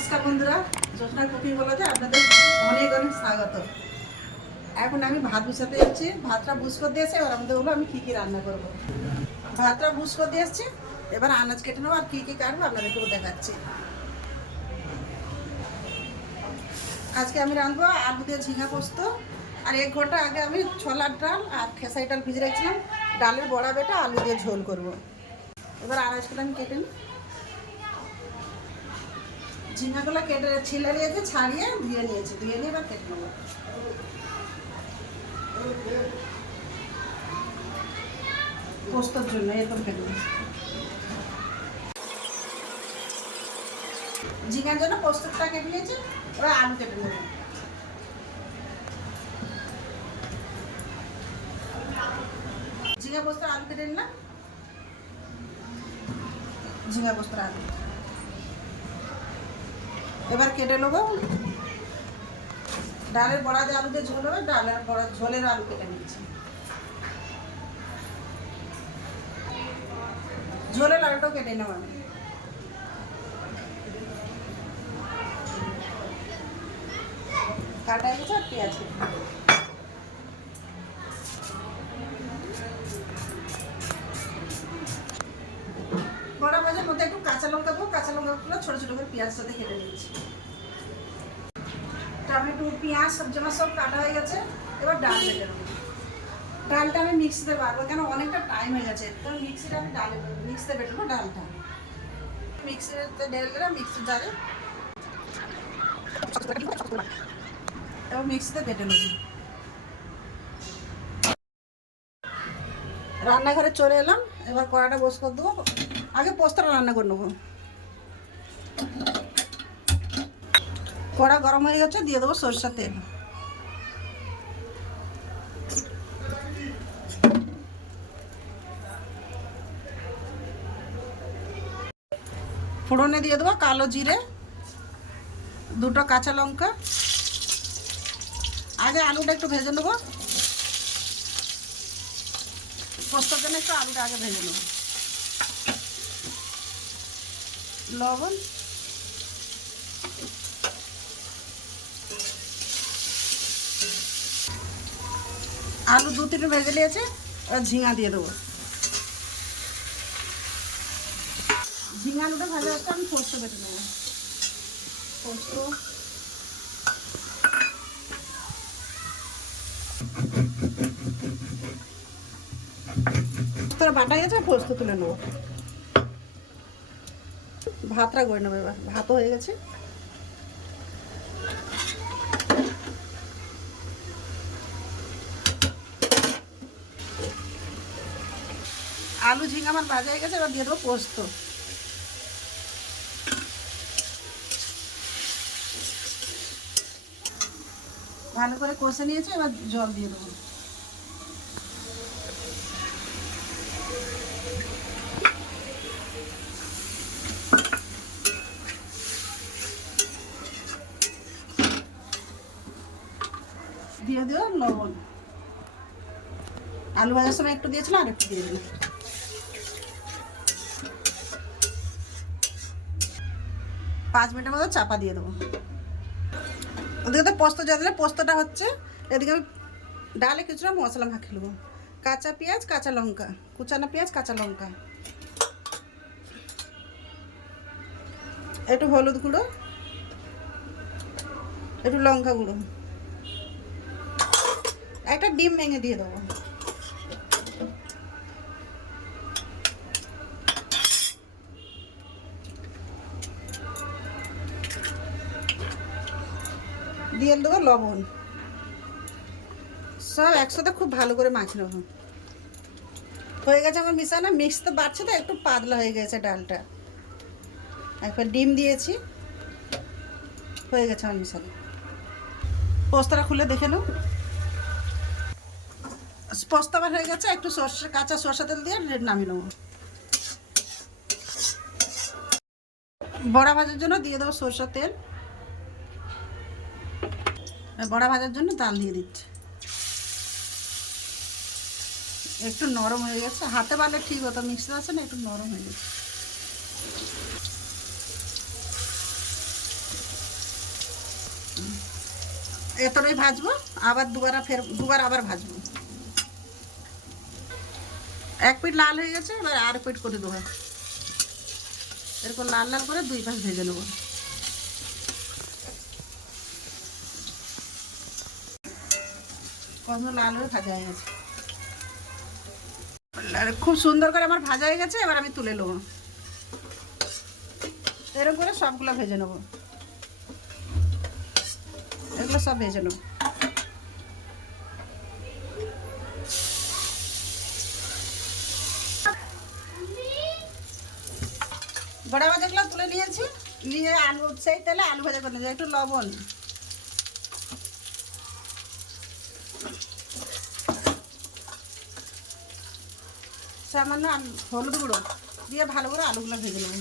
নমস্কার বন্ধুরা জোসনা কুকিং বলাতে আপনাদের অনেক অনেক স্বাগত। এখন আমি ভাত বসাতে যাচ্ছি, ভাতটা বুস করে দিয়েছে এবার আমাদের বলব আমি কী কী রান্না করব। ভাতটা বুস করে দিয়ে এবার আনাজ কেটে নেব আর কী কী কাটবো আপনাদেরকেও দেখাচ্ছি। আজকে আমি রাঁধবো আলু দিয়ে ঝিঙা পোস্ত, আর এক ঘণ্টা আগে আমি ছোলার ডাল আর খেসারি ডাল ভিজে রাখছিলাম, ডালের বড়া বেটা আলু দিয়ে ঝোল করব। এবার আনাজগুলো আমি কেটে নিই। ঝিঙাগুলো কেটে ছিলে নিয়েছি ছাড়িয়ে ধুয়ে নিয়েছি, ধুয়ে নিয়ে এবার কেটে নেব। পোস্তর জন্য এরকম কেটে ঝিঙার জন্য পোস্তটা কেটে নিয়েছি, এবার আলু কেটে নেব। ঝিঙা পোস্তর আলু কেটে নিলাম। ঝিঙা পোস্তর আলু। এবার কেটে নেব। ডালের বড়া দিয়ে আলু দিয়ে ঝোল হবে, ডালের বড়া, ঝোলের আলু কেটে নিচ্ছি। ঝোলের আলুটাও কেটে নেব আমি। কাটা গেছে আর পেঁয়াজ বড়া মধ্যে একটু লঙ্কাগুলো ছোটো ছোটো করে পেঁয়াজ সাথে কেটে নিয়েছি। টমেটো, পেঁয়াজ সব জমা সব কাটা হয়ে গেছে। এবার ডাল বেটে নেব। ডালটা আমি মিক্সিতে বাড়বো, কেন অনেকটা টাইম হয়ে গেছে। তো মিক্সিটা আমি ডালে মিক্সিতে বেটে নেব ডালটা। মিক্সিতে দিলাম মিক্সির জারে এবার মিক্সিতে বেটে নেব। রান্নাঘরে চলে এলাম, এবার কড়াটা বস করে দেবো। আগে পোস্তটা রান্না করে নেব। কড়া গরম হয়ে গেছে, দিয়ে দেবো সরষের তেল। ফোড়নে দিয়ে দেবো কালো জিরে, দুটো কাঁচা লঙ্কা। আগে আলুটা একটু ভেজে নেব। পোস্তর জন্য একটু আলুটা আগে ভেজে নেব। লবণ। আলু দু তিনটে ভেজে নিয়েছে, এবার ঝিঙা দিয়ে দেবো। ঝিঙা আলুটা ভাজা হচ্ছে আমি পোস্ত পোস্ত। তোরা বাটা গেছে পোস্ত তুলে নেব। ভাতটা করে নেব এবার, ভাতও হয়ে গেছে। আলু ঝিঙা আমার ভাজা হয়ে গেছে, এবার দিয়ে দেবো পোস্ত। ভালো করে কষে নিয়েছে, এবার জল দিয়ে দেবো। দিয়ে দিও লবণ। আলু ভাজার সময় একটু দিয়েছিলাম আর একটু দিয়ে দিলাম পাঁচ মিনিটের মতো চাপা দিয়ে দেবো। ওদিকে তো পোস্ত দিলে পোস্তটা হচ্ছে, এদিকে আমি ডালে কিছুটা মশলা মাখিয়ে নেব। কাঁচা পেঁয়াজ, কাঁচা লঙ্কা। কুচানো পেঁয়াজ, কাঁচা লঙ্কা। একটু হলুদ গুঁড়ো, একটু লঙ্কা গুঁড়ো। একটা ডিম ভেঙে দিয়ে দেবো। দিয়ে দেবো লবণ। সব একসাথে খুব ভালো করে মাখিয়ে নেব। হয়ে গেছে আমার মিশানো। মিক্স তো বাড়ছে তো, একটু পাতলা হয়ে গেছে ডালটা। একবার ডিম দিয়েছি। হয়ে গেছে আমার মিশানো। পোস্তটা খুলে দেখে নাও। পোস্ত হয়ে গেছে, একটু সর্ষে, কাঁচা সর্ষে তেল দিয়ে নামিয়ে নেব। বড়া ভাজার জন্য দিয়ে দেবো সর্ষের তেল। বড়া ভাজার জন্য তাল দিয়ে দিচ্ছি। একটু নরম হয়ে গেছে। হাতে বালে ঠিক হতো মিক্সার আছে না, একটু নরম হয়ে গেছে। এতটাই ভাজবো, আবার দুবারা ফের দুবার আবার ভাজবো। এক পিট লাল হয়ে গেছে, এবার আর পিট করে দেবো। এরকম লাল লাল করে দুই পাশ ভেজে নেব। ভাজা হয়ে গেছে। খুব সুন্দর করে আমার ভাজা হয়ে গেছে, এবার আমি তুলে নেব। এরকম করে সবগুলো ভেজে নেব। এগুলো সব ভেজে নেব। বড়া ভাজাগুলো তুলে নিয়েছি, নিয়ে আলু, সেই তেলে আলু ভাজা করে একটু লবণ। সামান্য হলুদ গুঁড়ো দিয়ে ভালো করে আলুগুলো ভেজে নেব।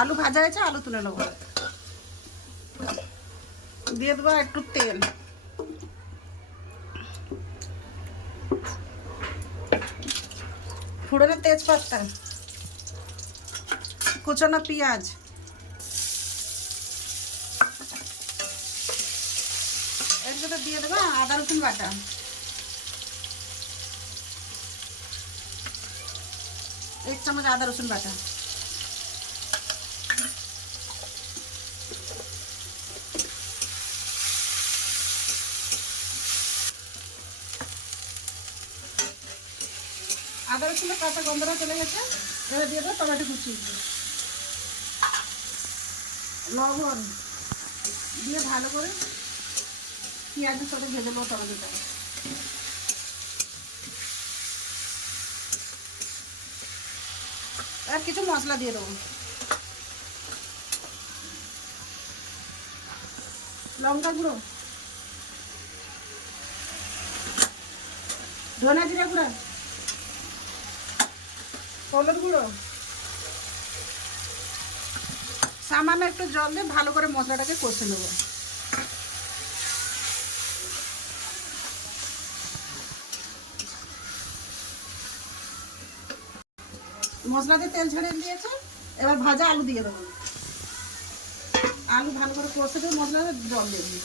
আলু ভাজা হয়েছে, আলু তুলে নেব। দিয়ে দেবো একটু তেল। ফুড়নে তেজপাতা, কুচানো পেঁয়াজ। এর সাথে দিয়ে দেবো আদা রসুন বাটা। এক চামচ আদা, রসুন বাটা। আদা, রসুনের কাঁচা গন্ধটা চলে গেছে। এবার দিয়ে দেবো টমেটো কুচি। লবণ। দিয়ে ভালো করে পেঁয়াজের সাথে ভেজে নেব টমেটোটা আর কিছু মশলা দিয়ে দেবো। লঙ্কা গুঁড়ো। ধনে জিরা গুঁড়ো। হলুদ গুঁড়ো। সামান্য একটু জল দিয়ে ভালো করে মশলাটাকে কষে নেব। মশলাতে তেল ছেড়ে দিয়েছে, এবার ভাজা আলু দিয়ে দেবো। আলু ভালো করে কষে দিয়ে মশলাতে জল দিয়ে দিই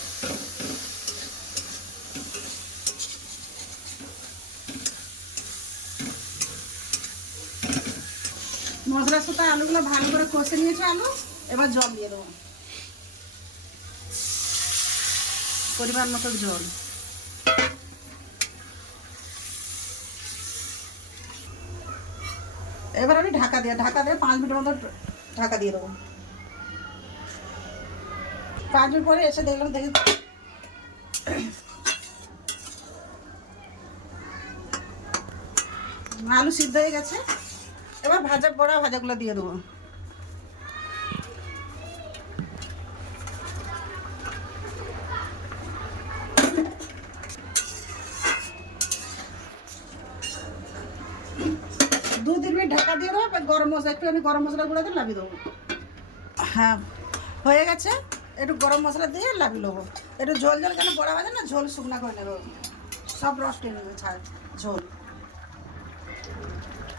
মশলার সাথে আলুগুলো ভালো করে কষে নিয়েছে আলু, এবার জল দিয়ে দেবো। পরিমাণ মতো জল। এবার আমি ঢাকা দিয়ে ঢাকা দিয়ে পাঁচ মিনিটের মতো ঢাকা দিয়ে দেবো। পাঁচ মিনিট পরে এসে দেখলাম, দেখি আলু সিদ্ধ হয়ে গেছে। এবার ভাজা বড়া ভাজাগুলো দিয়ে দেবো। মিনিট ঢাকা দিয়ে দেবো গরম মশলা একটু আমি গরম মশলা গুঁড়ো দিয়ে লাভিয়ে দেবো। হ্যাঁ হয়ে গেছে। একটু গরম মশলা দিয়ে লাভিয়ে নেব একটু ঝোল ঝোল কেন বড়া ভাজা না, ঝোল শুকনা করে নেব। সব রস টেনে নেবে, ছাড়, ঝোল।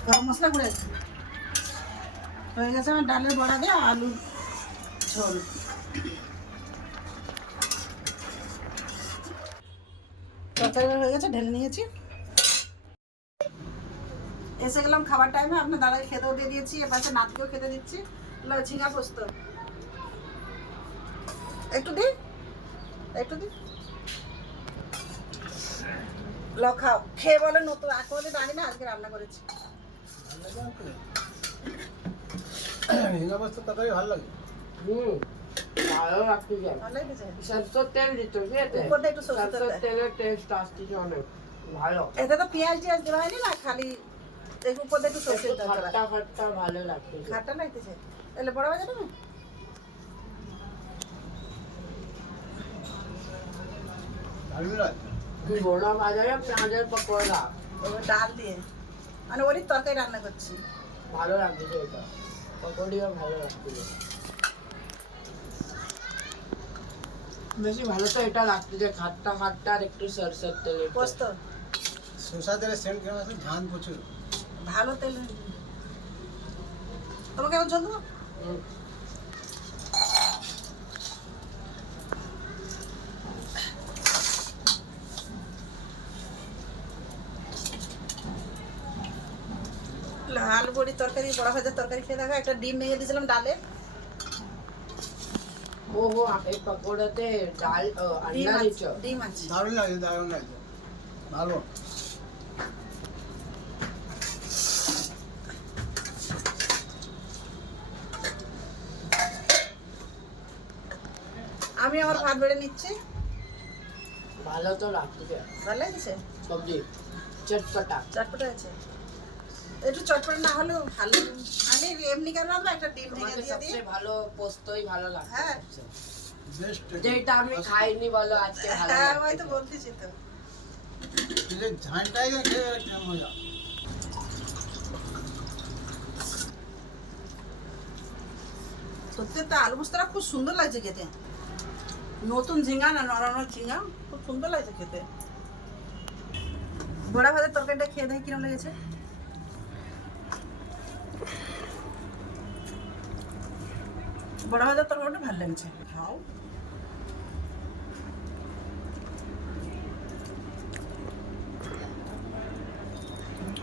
গরম মশলা গুঁড়ো। হয়ে গেছে আমার ডালের বড়া দিয়ে আলু ঝোল। তরকারি হয়ে গেছে, ঢেলে নিয়েছি। এসে গেলাম খাবার টাইমে আপনার দাদাকে খেতেও দিয়ে দিয়েছি এ পাশে নাতকেও খেতে দিচ্ছি। ঝিঙা পোস্ত। একটু দি একটু দি। ল খাও। খেয়ে বলে নতুন আর কোনোদিন জানি না আজকে রান্না করেছি। ঝিঙ্গা পোস্ত তরকারি ভালো লাগে। হুম এতে তো পেঁয়াজ টিয়াজ দেওয়া হয়নি না? খালি এই উপর একটু সরষের একটু তেল দেওয়া। খাট্টা খাট্টা ভালো লাগছে খাটটা লাগতেছে তাহলে বড় বাজার না? বাজারে পেঁয়াজের পকোড়া? ডাল দিয়ে। মানে ওরই তরকারি রান্না করছি। ভালো লাগছে এটা। পকোড়িও ভালো লাগছিল বেশি ভালো তো এটা লাগছে যে খাট্টা খাট্টা আর একটু সরষের তেল পোস্ত? শসা তেলের সেন্ট কেমন আছে? ধান প্রচুর। ভালো তেল তোমার কেমন চলতো আলু বড়ি তরকারি বড়া ভাজার তরকারি খেয়ে দেখা একটা ডিম ভেঙে দিয়েছিলাম ডালে। ও হো এই পকোড়াতে ডাল ডিম আছে দারুণ লাগে দারুণ লাগে ভালো। আমি আমার ভাত বেড়ে নিচ্ছি। ভালো তো লাগছে। ভালো লাগছে? সবজি চটপটা। চটপটা আছে। একটু চটপটা না হলেও ভালো। আমি এমনি কেন রাখব একটা ডিম ভেঙে দিয়ে দিই। ভালো পোস্তই ভালো লাগে হ্যাঁ। বেস্ট যেটা আমি খাইনি বলো আজকে ভালো হ্যাঁ। ওই তো বলতেছি তো। ঝাঁটাই খেয়ে একটা মজা? সত্যি তো আলু পোস্তটা খুব সুন্দর লাগছে খেতে। নতুন ঝিঙ্গা না নরম ঝিঙ্গা খুব সুন্দর লাগছে খেতে। বড়া ভাজার তরকারিটা খেয়ে দেখি কিরম লেগেছে। বড়া ভাজার তরকারিটা ভালো লেগেছে। খাও।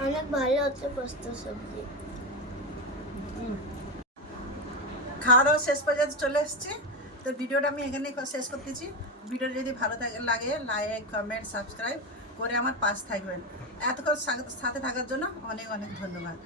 অনেক ভালো হচ্ছে পোস্ত সবজি। খাওয়া দাওয়া শেষ পর্যন্ত চলে এসেছি। তো ভিডিওটা আমি এখানে শেষ করতেছি। ভিডিও যদি ভালো লাগে লাইক কমেন্ট সাবস্ক্রাইব করে আমার পাশ থাকবেন। এতক্ষণ সাথে থাকার জন্য অনেক অনেক ধন্যবাদ।